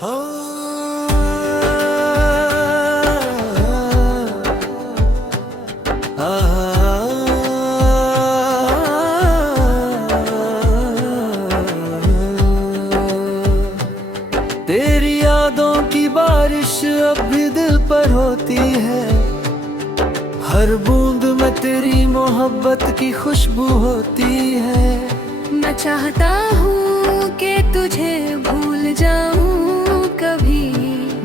तेरी यादों की बारिश अब भी दिल पर होती है, हर बूंद में तेरी मोहब्बत की खुशबू होती है। मैं चाहता हूँ कि तुझे भूल जाऊँ कभी,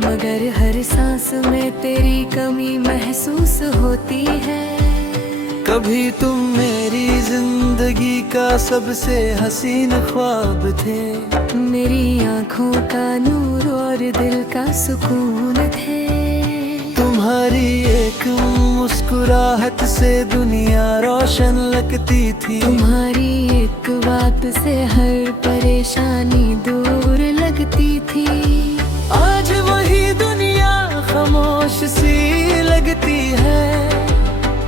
मगर हर सांस में तेरी कमी महसूस होती है। कभी तुम मेरी जिंदगी का सबसे हसीन ख्वाब थे, मेरी आँखों का नूर और दिल का सुकून थे। तुम्हारी एक मुस्कुराहट से दुनिया रोशन लगती थी, तुम्हारी एक बात से हर परेशानी दूर लगती थी। आज वही दुनिया खामोश सी लगती है,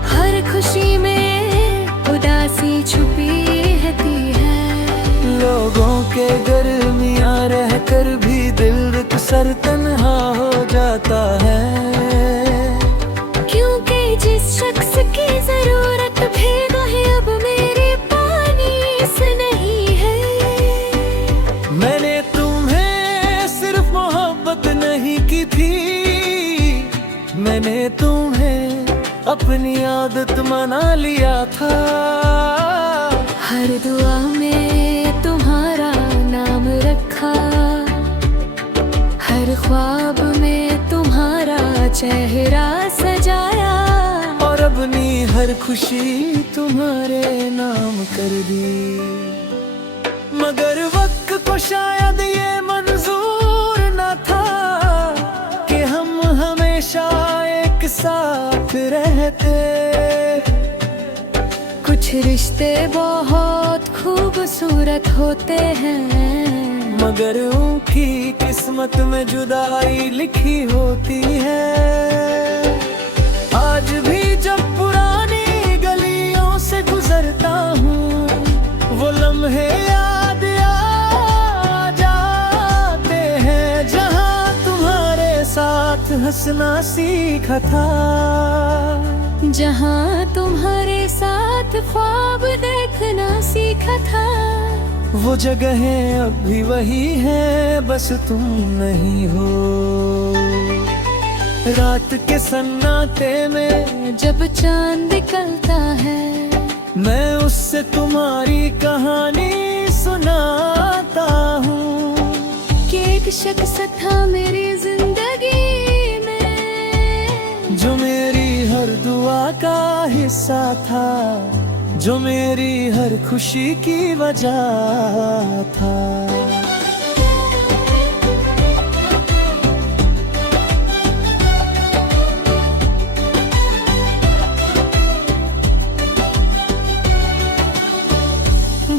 हर खुशी में उदासी छुपी रहती है। लोगों के गर्मियाँ रहकर भी दिल अक्सर तन्हा हो जाता है, क्योंकि जिस शख्स की जरूरत भीगा है अब मेरे पानी से नहीं है। मैंने तुम्हें सिर्फ मोहब्बत नहीं की थी, मैंने तुम्हें अपनी आदत बना लिया था। हर दुआ में तुम्हारा नाम रखा, हर ख्वाब में तुम्हारा चेहरा सजाया, और अपनी हर खुशी तुम्हारे नाम कर दी। मगर वक्त को शायद ये मंजूर न था कि हम हमेशा एक साथ रहते। कुछ रिश्ते बहुत खूबसूरत होते हैं, मगर उनकी किस्मत में जुदाई लिखी होती है। आज भी जब पुरानी गलियों से गुजरता हूँ, वो लम्हे याद आ जाते हैं, जहाँ तुम्हारे साथ हंसना सीखा था, जहाँ तुम्हारे साथ ख्वाब देखना सीखा था। वो जगहें अब भी वही है, बस तुम नहीं हो। रात के सन्नाटे में जब चांद निकलता है, मैं उससे तुम्हारी कहानी सुनाता हूँ, कि एक शख्स था मेरी जिंदगी में, जो मेरी हर दुआ का हिस्सा था, जो मेरी हर खुशी की वजह था।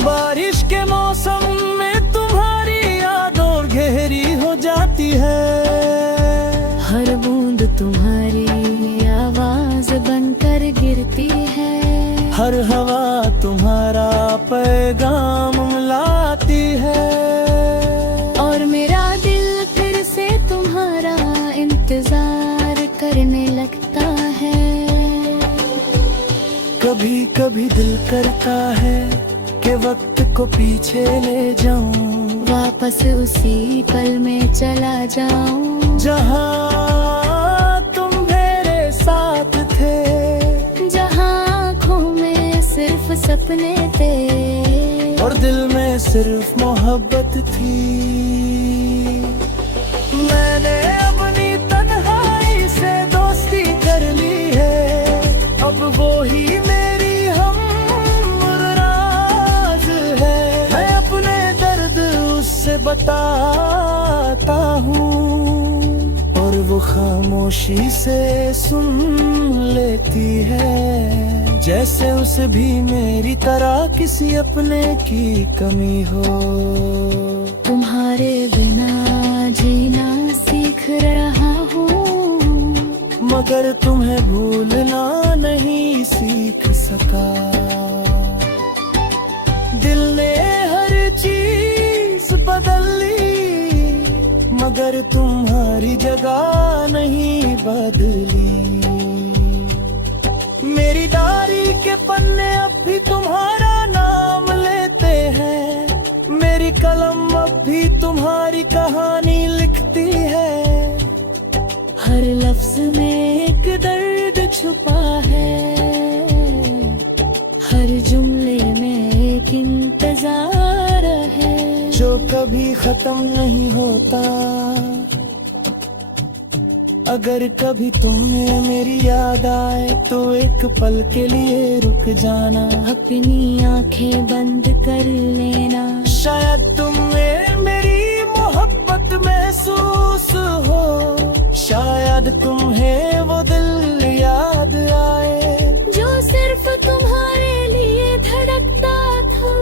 बारिश के मौसम में तुम्हारी यादों गहरी हो जाती है, हर बूंद तुम्हारी आवाज बनकर गिरती है, हर हवा तुम्हारा पैगाम लाती है, और मेरा दिल फिर से तुम्हारा इंतजार करने लगता है। कभी कभी दिल करता है कि वक्त को पीछे ले जाऊं, वापस उसी पल में चला जाऊं, जहां तुम मेरे साथ थे, जहां आँखों में सिर्फ सपने थे, और दिल में सिर्फ मोहब्बत थी। मैंने अपनी तन्हाई से दोस्ती कर ली है, अब वो ही मेरी हमराज है। मैं अपने दर्द उससे बताता हूँ, और वो खामोशी से सुन लेती है, जैसे उसे भी मेरी तरह किसी अपने की कमी हो। तुम्हारे बिना जीना सीख रहा हूँ, मगर तुम्हें भूलना नहीं सीख सका। दिल ने हर चीज बदल ली, मगर तुम्हारी जगह नहीं बदली। मेरी डायरी के पन्ने अब भी तुम्हारा नाम लेते हैं, मेरी कलम अब भी तुम्हारी कहानी लिखती है। हर लफ्ज में एक दर्द छुपा है, हर जुमले में एक इंतजार है जो कभी खत्म नहीं होता। अगर कभी तुम्हें मेरी याद आए तो एक पल के लिए रुक जाना, अपनी आंखें बंद कर लेना। शायद तुम्हें मेरी मोहब्बत महसूस हो, शायद तुम्हें वो दिल याद आए जो सिर्फ तुम्हारे लिए धड़कता था।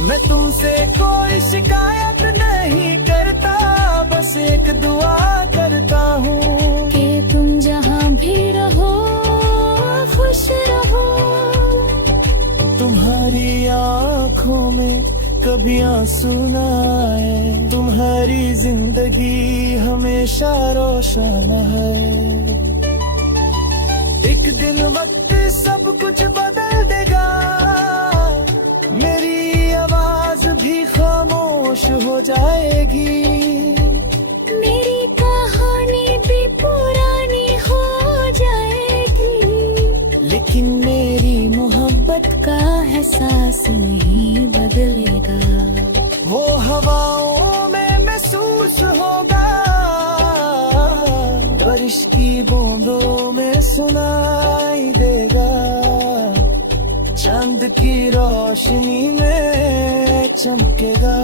मैं तुमसे कोई शिकायत नहीं करता, बस एक दुआ करता हूँ कि तुम जहाँ भी रहो खुश रहो। तुम्हारी आँखों में कभी आंसू न आए, तुम्हारी जिंदगी हमेशा रोशन है। एक दिन वक्त सब कुछ बदल देगा, मेरी आवाज भी खामोश हो जाएगी, मेरी कहानी भी पुरानी हो जाएगी, लेकिन मेरी मोहब्बत का एहसास नहीं बदलेगा। वो हवाओं में महसूस होगा, बारिश की बूंदों में सुनाई देगा, चांद की रोशनी में चमकेगा,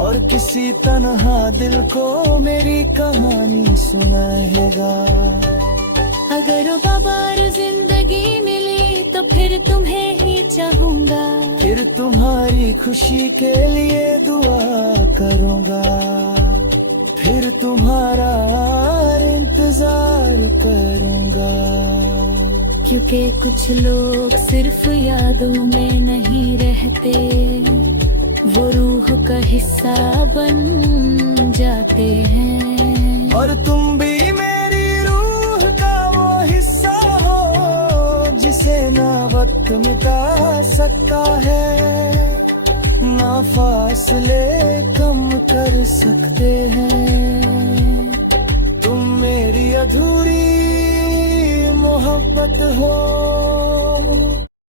और किसी तन्हा दिल को मेरी कहानी सुनाएगा। अगर दोबारा जिंदगी मिली तो फिर तुम्हें ही चाहूंगा, फिर तुम्हारी खुशी के लिए दुआ करूंगा, फिर तुम्हारा इंतजार करूंगा। क्योंकि कुछ लोग सिर्फ यादों में नहीं रहते, वो रूह का हिस्सा बन जाते हैं। और तुम भी मेरी रूह का वो हिस्सा हो, जिसे ना वक्त मिटा सकता है, ना फासले कम कर सकते हैं। तुम मेरी अधूरी मोहब्बत हो।